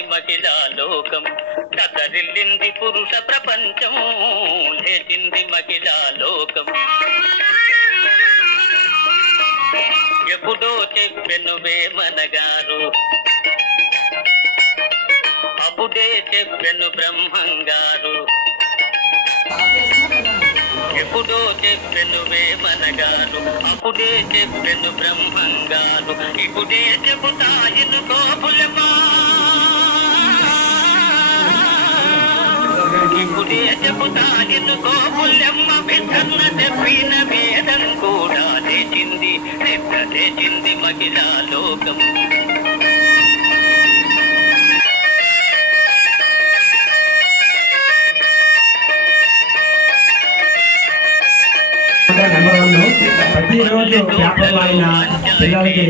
లేచింది మహిళా లోకం, కదరిల్లింది పురుష ప్రపంచం, లేచింది మహిళా లోకం. ఎప్పుడో చెప్పెను వేమనగారు, అప్పుడే చెప్పెను బ్రహ్మంగారు. ఎప్పుడో చెప్పెను వేమనగారు, అప్పుడే చెప్పెను బ్రహ్మంగారు. ఇప్పుడే చెబుతాయిను గోపులమా, ఇప్పుడే చెబుతాయిను గోపులమ్మ. బిడ్డన్న చెప్పిన వేదం కూడా లేచింది, నిద్ర లేచింది మహిళా లోకం. ప్రతిరోజు పేపర్లో ఆయన పిల్లలకి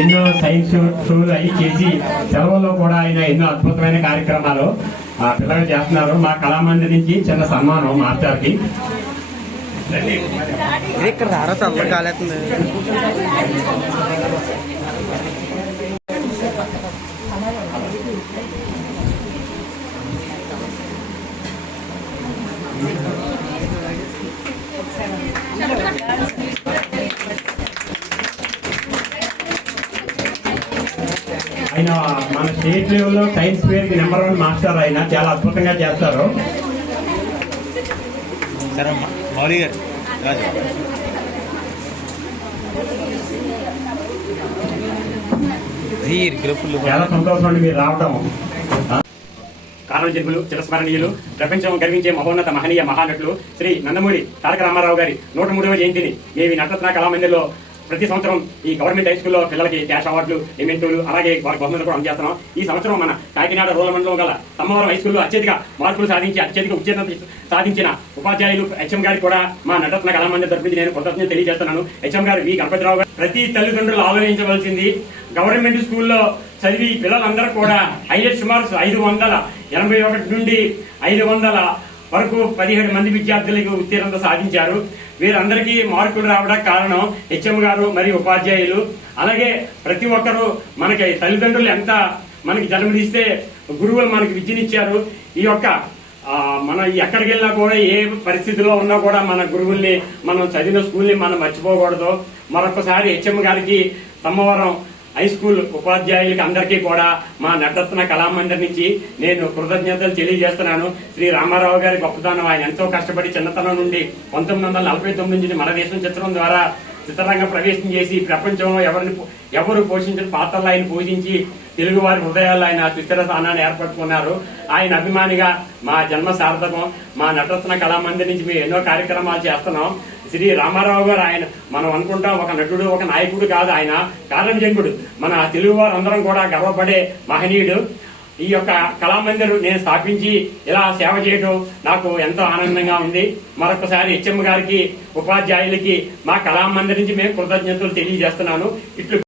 ఎన్నో సైన్స్ షోలు అవి చేసి సెలవుల్లో కూడా ఆయన ఎన్నో అద్భుతమైన కార్యక్రమాలు పిల్లలు చేస్తున్నారు. మా కళామందిర్ నుంచి చిన్న సన్మానం మాస్టర్కి. ఇక్కడ రారా చల్ల కాలేస్తుంది. ఆయన మన స్టేట్ లెవెల్లో సైన్స్ ఫేర్ కి నెంబర్ 1 మాస్టర్. ఆయన చాలా అద్భుతంగా చేస్తారు. చాలా సంతోషం అండి మీరు రావటం. కారణజన్ములు, చిరస్మరణీయులు, ప్రపంచం గర్వించే మహోన్నత మహనీయ మహానటులు శ్రీ నందమూరి తారక రామారావు గారి 103వ జయంతిని మేము నటరత్న కళామందిర్లో ప్రతి సంవత్సరం ఈ గవర్నమెంట్ హై స్కూల్లో పిల్లలకి క్యాష్ అవార్డులు, ఎమెంటోలు, అలాగే వారి బహుమతులు కూడా అందజేస్తున్నాం. ఈ సంవత్సరం మన కాకినాడ రూరల్ మండలం గల తమ్మవరం హై స్కూల్లో అత్యధిక మార్కులు సాధించి అత్యధిక ఉత్తీర్ణత సాధించిన ఉపాధ్యాయులు హెచ్ఎం గారికి కూడా మా నటరత్న కళామందిర్ తరపున నేను కృతజ్ఞత తెలియజేస్తున్నాను. హెచ్ఎం గారు వి గణపతిరావు గారు. ప్రతి తల్లిదండ్రులు ఆలోచించవలసింది, గవర్నమెంట్ స్కూల్లో చదివి పిల్లలందరూ కూడా హైయెస్ట్ మార్క్స్ 581 నుండి 500 వరకు 17 మంది విద్యార్థులకు ఉత్తీర్ణత సాధించారు. వీరందరికీ మార్కులు రావడానికి కారణం హెచ్ఎం గారు మరియు ఉపాధ్యాయులు. అలాగే ప్రతి ఒక్కరూ మనకి తల్లిదండ్రులు ఎంత మనకి జన్మనిస్తే గురువులు మనకి విద్యనిచ్చారు. ఈ యొక్క మనం ఎక్కడికి వెళ్ళినా కూడా ఏ పరిస్థితిలో ఉన్నా కూడా మన గురువుల్ని, మనం చదివిన స్కూల్ని మనం మర్చిపోకూడదు. మరొకసారి హెచ్ఎం గారికి, తమ్మవరం హై స్కూల్ ఉపాధ్యాయులకి అందరికీ కూడా మా నటరత్న కళామందిర్ నుంచి నేను కృతజ్ఞతలు తెలియజేస్తున్నాను. శ్రీ రామారావు గారి గొప్పతనం, ఆయన ఎంతో కష్టపడి చిన్నతనం నుండి 1949 నుంచి మన దేశం చిత్రం ద్వారా చిత్రరంగ ప్రవేశం చేసి ప్రపంచంలో ఎవరు పోషించిన పాత్రలు ఆయన పోషించి తెలుగు వారి హృదయాల్లో ఆయన సుస్థిర స్థానాన్ని ఏర్పరచుకున్నారు. ఆయన అభిమానిగా మా జన్మ సార్థకం. మా నటరత్న కళామందిర్ నుంచి మేము ఎన్నో కార్యక్రమాలు చేస్తున్నాం. శ్రీ రామారావు గారు ఆయన మనం అనుకుంటాం ఒక నటుడు, ఒక నాయకుడు కాదు, ఆయన కారణజన్ముడు. మన తెలుగు వారు అందరం కూడా గర్వపడే మహనీయుడు. ఈ యొక్క కళామందిర్ నేను స్థాపించి ఇలా సేవ చేయడం నాకు ఎంతో ఆనందంగా ఉంది. మరొకసారి హెచ్ఎం గారికి, ఉపాధ్యాయులకి మా కళామందిర్ నుంచి మేము కృతజ్ఞతలు తెలియజేస్తున్నాను. ఇట్లు